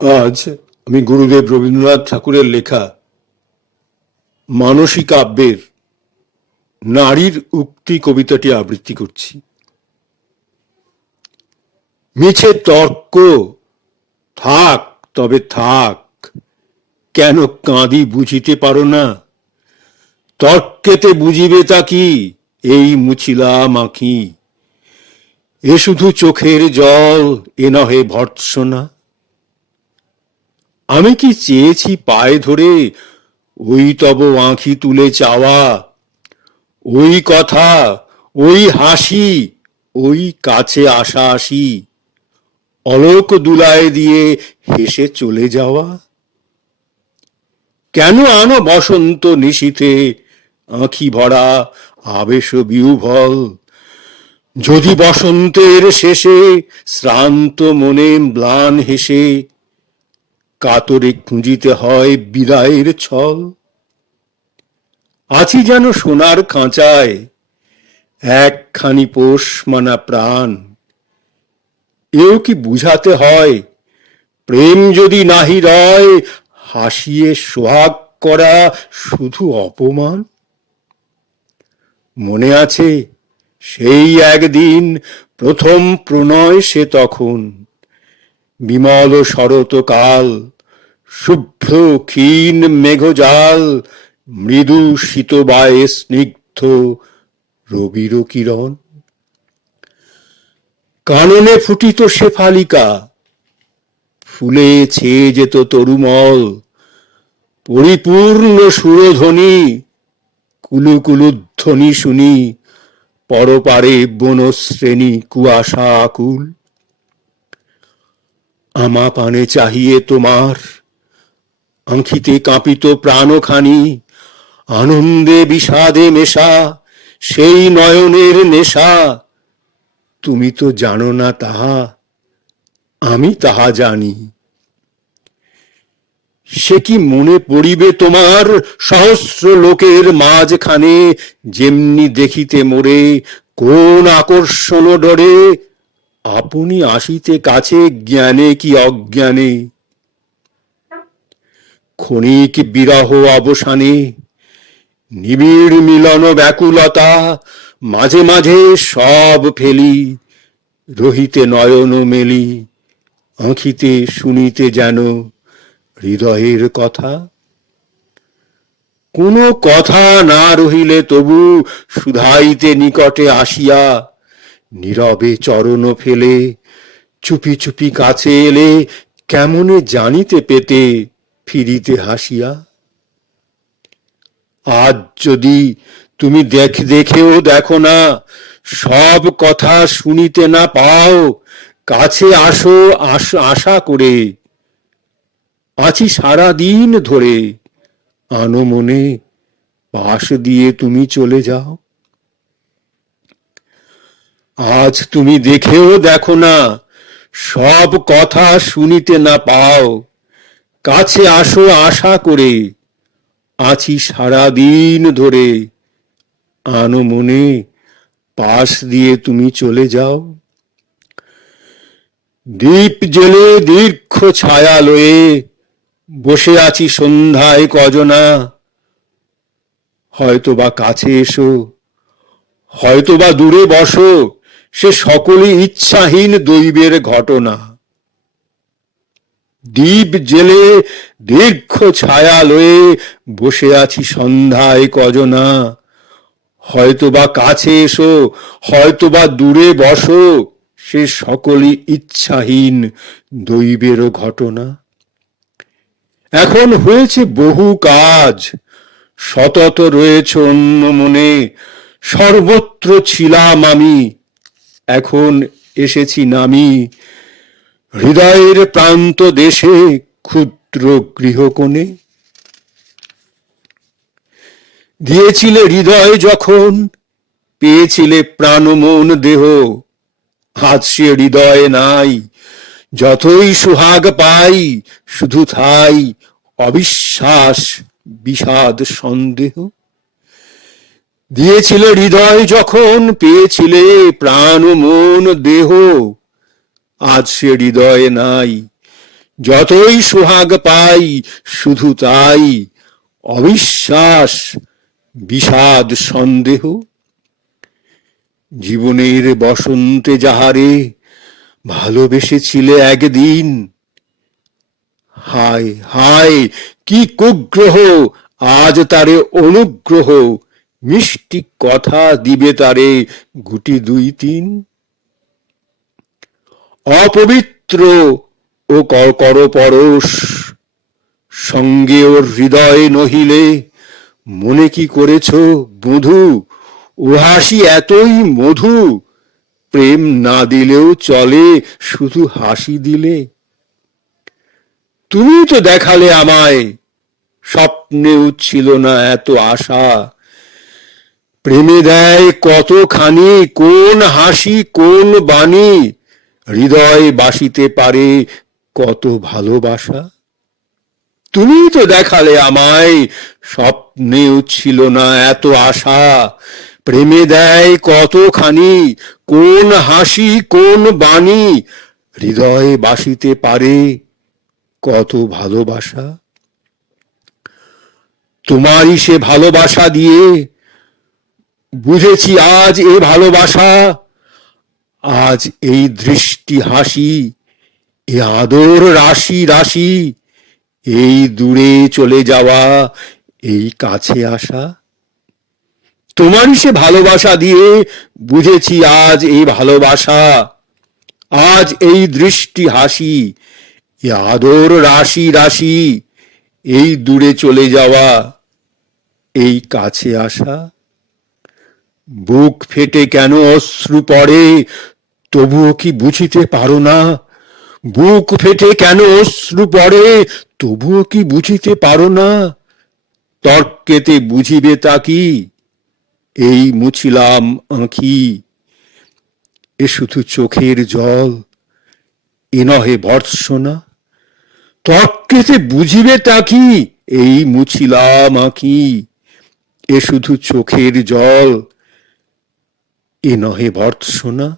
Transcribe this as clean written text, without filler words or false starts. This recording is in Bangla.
আজ আমি গুরুদেব রবীন্দ্রনাথ ঠাকুরের লেখা মানসী কাব্যের নারীর উক্তি কবিতাটি আবৃত্তি করছি। মিছে তর্ক থাক তবে থাক, কেন কাঁদি বুঝিতে পারো না? তর্কেতে বুঝিবে তা কি, এই মুছিলাম আঁখি। এ শুধু চোখের জল, এ নহে ভর্ৎসনা। আমি কি চেয়েছি পায়ে ধরে ওই তব আঁখি তুলে চাওয়া, ওই কথা, ওই হাসি, ওই কাছে আসা আসি, অলোক দুলায় দিয়ে হেসে চলে যাওয়া? কেন আনো বসন্ত নিশীথে আঁখি ভরা আবেশ বিহ্বল? যদি বসন্তের শেষে শ্রান্ত মনে ম্লান হেসে কাতরে খুঁজিতে হয় বিদায়ের ছল। আছি যেন সোনার খাঁচায় একখানি পোষ মানা প্রাণ, এও কি বুঝাতে হয় প্রেম যদি নাহি রয়, হাসিয়ে সোহাগ করা শুধু অপমান? মনে আছে সেই একদিন প্রথম প্রণয়, সে তখন বিমল শরৎকাল, শুভ্র ক্ষীণ মেঘজাল, মৃদু শীতবায়ে স্নিগ্ধ রবির কিরণ। কাননে ফুটিত শেফালিকা, ফুলে ছেয়ে যেত তরুমল, পরিপূর্ণ সুরধ্বনি, কুলুকুলুধ্বনি শুনি পরপারে বনশ্রেণী কুয়াশা আকুল। আমা পানে চাহিয়ে তোমার আঁখিতে কাঁপিত প্রাণখানি, আনন্দে বিষাদে মেশা সেই নয়নের নেশা। তুমি তো জানো না তাহা, আমি তাহা জানি। সে কি মনে পড়িবে তোমার সহস্র লোকের মাঝখানে, যেমনি দেখিতে মোরে কোন আকর্ষণ ডরে, আপনি আসিতে কাছে জ্ঞানে কি অজ্ঞানে? ক্ষণিক বিরহ অবসানে নিবিড় মিলন ব্যাকুলতা, মাঝে মাঝে সব ফেলি রহিতে নয়ন মেলি, আঁখিতে শুনিতে যেন হৃদয়ের কথা। কোনো কথা না রহিলে তবু শুধাইতে নিকটে আসিয়া, নীরবে চরণ ফেলে চুপি চুপি কাছে এলে কেমনে জানিতে পেতে ফিরিতে হাসিয়া। আজ যদি তুমি দেখেও দেখো না, সব কথা শুনিতে না পাও, কাছে আসো আশা করে, আছি সারা দিন ধরে, আনো মনে পাশ দিয়ে তুমি চলে যাও। আজ তুমি দেখেও দেখো না, সব কথা শুনিতে না পাও, কাছে আসো আশা করে, আছি সারা দিন ধরে, আনো মনে পাশ দিয়ে তুমি চলে যাও। দীপ জেলে দীর্ঘ ছায়া লয়ে বসে আছি সন্ধ্যায় কজনা, হয়তোবা কাছে এসো, হয়তোবা দূরে বসো, সে সকলই ইচ্ছাহীন দৈবের ঘটনা। দীপ জেলে দীর্ঘ ছায়া লয়ে বসে আছি সন্ধ্যায় কজনা, হয়তোবা কাছে এসো, হয়তোবা দূরে বসো, সে সকলই ইচ্ছাহীন দৈবের ঘটনা। এখন হয়েছে বহু কাজ, সতত রয়েছে অন্য মনে, সর্বত্র ছিলাম আমি, এখন এসেছি নামি, হৃদয়ের প্রান্ত দেশে ক্ষুদ্র গৃহকোণে। দিয়েছিলে হৃদয় যখন, পেয়েছিলে প্রাণ মন দেহ, আজ সে হৃদয় নাই, যতই সুহাগ পাই শুধু থাই অবিশ্বাস বিষাদ সন্দেহ। দিয়েছিলে হৃদয় যখন, পেয়েছিলে প্রাণ মন দেহ, আজ সে হৃদয় নাই, যতই সোহাগ পাই শুধু তাই অবিশ্বাস, বিষাদ, সন্দেহ। জীবনের বসন্তে যাহারে ভালোবেসেছিলে একদিন, হায় হায় কি কুগ্রহ আজ তারে অনুগ্রহ, মিষ্টি কথা দিবে তারে গুটি দুই তিন। অপবিত্র ও কর পরশ, সঙ্গে ওর হৃদয় নহিলে, মনে কি করেছ বধূ, ও হাসি এতই মধু, প্রেম না দিলেও চলে শুধু হাসি দিলে। তুমি তো দেখালে আমায়, স্বপ্নেও ছিল না এত আশা, প্রেমে দেয় কতখানি, কোন হাসি কোন বাণী, হৃদয় বাসিতে পারে কত ভালোবাসা। তুমি তো দেখালে আমায়, স্বপ্নেও ছিল না এত আশা, প্রেমে দেয় কতখানি, কোন হাসি কোন বাণী, হৃদয় বাসিতে পারে কত ভালোবাসা। তোমারই সে ভালোবাসা দিয়ে বুঝেছি আজ এ ভালোবাসা, আজ এই দৃষ্টি হাসি, এ আদর রাশি রাশি, এই দূরে চলে যাওয়া, এই কাছে আসা। তোমারই সে ভালোবাসা দিয়ে বুঝেছি আজ এই ভালোবাসা, আজ এই দৃষ্টি হাসি, এ আদর রাশি রাশি, এই দূরে চলে যাওয়া, এই কাছে আসা। বুক ফেটে কেন অশ্রু পড়ে, তবুও কি বুঝিতে পারো না? বুক ফেটে কেন অশ্রু পড়ে, তবুও কি বুঝিতে পারো না? তর্কেতে বুঝিবে তা কি, এই মুছিলাম আঁখি, এ শুধু চোখের জল, এ নহে ভর্ৎসনা। তর্কেতে বুঝিবে তা কি, এই মুছিলাম আঁখি, এ শুধু চোখের জল, এ নহে ভর্ৎসনা।